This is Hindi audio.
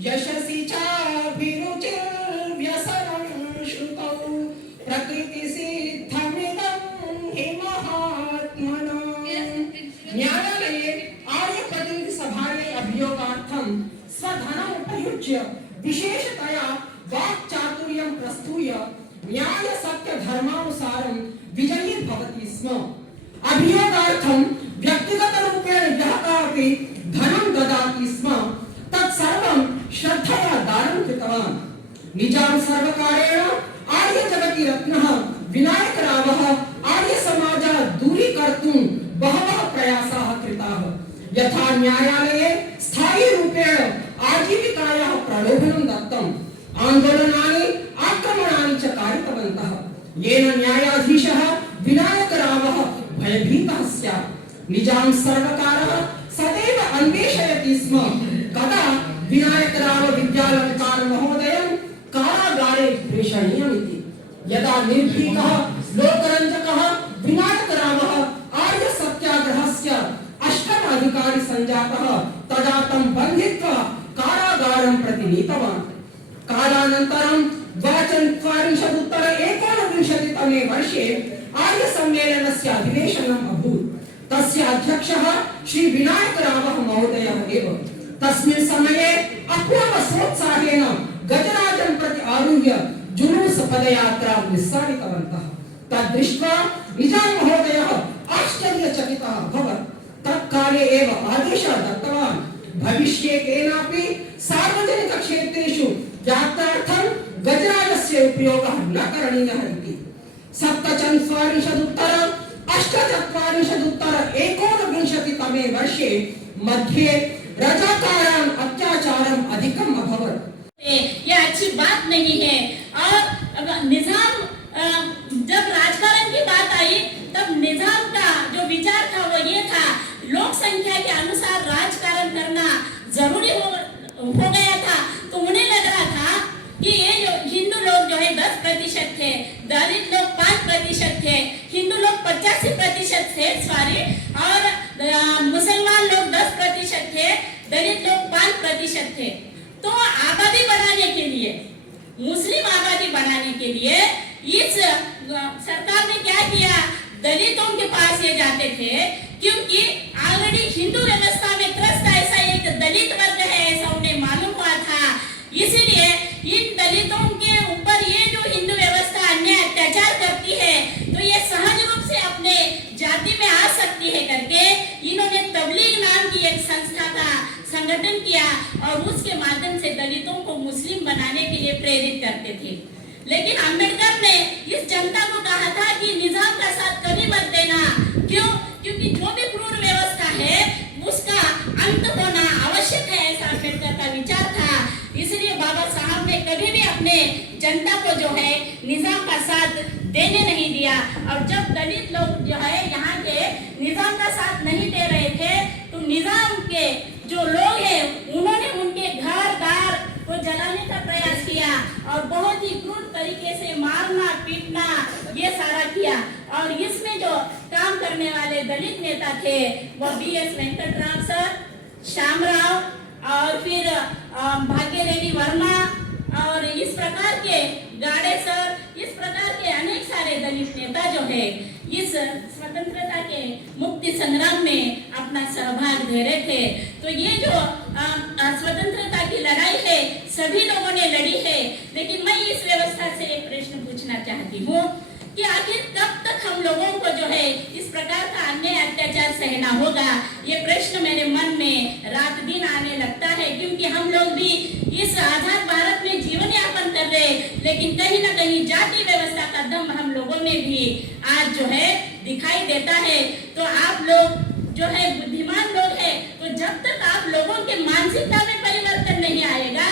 यशसि चाभिरुचिर्व्यसनं श्रुतौ प्रकृतिसिद्धमिदं हि महात्मनाम्। न्यायालये आर्यप्रतिनिधि सभायै अभियोगार्थं स्वधनम् उपयुज्य विशेषतया वाक्चातुर्यं प्रस्तूय न्याय सत्य धर्मानुसारं विजयी भवति स्म। अभियोगार्थं व्यक्तिगत रूपेण यः कापि धनं ददाति स्म तत्सर्वं श्रद्धया दानं कृतवान्। निजाम सर्वकारेण आर्य जगति रत्नः विनायकरावः आर्य समाजात् दूरीकर्तुं बहवः प्रयासाः कृताः। यथा न्यायालये स्थायी रूपेण आजीविकायाः प्रलोभनं दत्तम्, आन्दोलनानि आक्रमणानि च कारितवन्तः, येन न्यायाधीशः विनायकरावः भयभीतः स्यात्। निजाम सर्वकारः सदैव अन्वेषयति स्म कदा विनायकराव विद्यालंकार महोदयं कारागारे प्रेषणीयमिति। यदा निर्भीकः लोकरञ्जकः विनायकरावः आर्य सत्याग्रहस्य अष्टम अधिकारी सञ्जातः तदा तं बन्धित्वा कारागारं प्रति नीतवान्। कालानन्तरं 1949 तमे वर्षे आर्य सम्मेलनस्य अधिवेशनम् अभूत्। तस्य अध्यक्षः श्री विनायकरावः महोदयः एव। तस्मिन् समये अपूर्वसोत्साहेन गजराजं प्रति आरुह्य जुलूस पदयात्रा निस्सारितवन्तः। तद्दृष्ट्वा निजाम महोदयः आश्चर्यचकितः अभवत्। तत्काले एव आदेशः दत्तवान्, भविष्ये केनापि सार्वजनिकक्षेत्रेषु यात्रार्थं गजराजस्य उपयोगः न करणीयः इति। 1947 तमे वर्षे मध्ये रजाकारान् अत्याचारम् अधिकम् अभवत्। ये अच्छी बात नहीं है। और निजाम जब राजकारण की बात आई तब निजाम का जो विचार था वो ये था, लोक संख्या के अनुसार राजकारण करना जरूरी हो गया था। तो उन्हें लग रहा था कि ये जो हिंदू लोग जो है 10% थे, दलित लोग 5% थे, हिंदू लोग 85% थे सॉरी, और मुसलमान लोग 10% थे, दलित लोग 5% थे। तो आबादी बढ़ाने के लिए, मुस्लिम आबादी बढ़ाने के लिए इस सरकार ने क्या किया, दलितों के पास ये जाते थे, क्योंकि ऑलरेडी हिंदू व्यवस्था में त्रस्त ऐसा एक दलित वर्ग है, ऐसा उन्हें मालूम हुआ था। इसलिए इन दलितों के ऊपर ये जो हिंदू व्यवस्था अन्याय अत्याचार करती है तो ये सहज रूप से अपने जाति में आ सकती है करके इन्होंने तबलीग नाम की एक संस्था का संगठन किया और उसके माध्यम से दलितों को मुस्लिम बनाने के लिए प्रेरित करते थे। लेकिन अंबेडकर ने इस जनता को कहा था कि निजाम का साथ कभी मत देना। क्यों? क्योंकि जो भी क्रूर व्यवस्था है उसका अंत होना आवश्यक है, ऐसा अंबेडकर का विचार था। इसलिए बाबा साहब ने कभी भी अपने जनता को जो है निजाम का साथ देने नहीं दिया। और जब दलित लोग जो है यहाँ के निजाम का साथ नहीं दे रहे थे तो निजाम के जो लोग हैं उन्होंने उनके घर दार को जलाने का प्रयास किया और बहुत ही क्रूर तरीके से मारना पीटना ये सारा किया। और इसमें जो काम करने वाले दलित नेता थे वो BS वेंकटराव सर, श्यामराव और फिर भाग्यरेड्डी वर्मा और इस प्रकार के गाड़े सर, इस प्रकार के अनेक सारे दलित नेता जो है इस स्वतंत्रता के मुक्ति संग्राम में अपना सहभाग दे रहे थे। तो ये जो स्वतंत्रता की लड़ाई है सभी लोगों ने लड़ी है। लेकिन मैं इस व्यवस्था से एक प्रश्न पूछना चाहती हूँ कि आखिर कब तक हम लोगों को जो है इस प्रकार का अन्याय अत्याचार सहना होगा। ये प्रश्न मेरे मन में रात दिन आने लगता है, क्योंकि हम लोग भी इस आजाद भारत में जीवन यापन कर रहे, लेकिन कहीं ना कहीं जाति व्यवस्था का दम हम लोगों में भी आज जो है दिखाई देता है। तो आप लोग जो है बुद्धिमान लोग हैं, तो जब तक आप लोगों के मानसिकता में परिवर्तन नहीं आएगा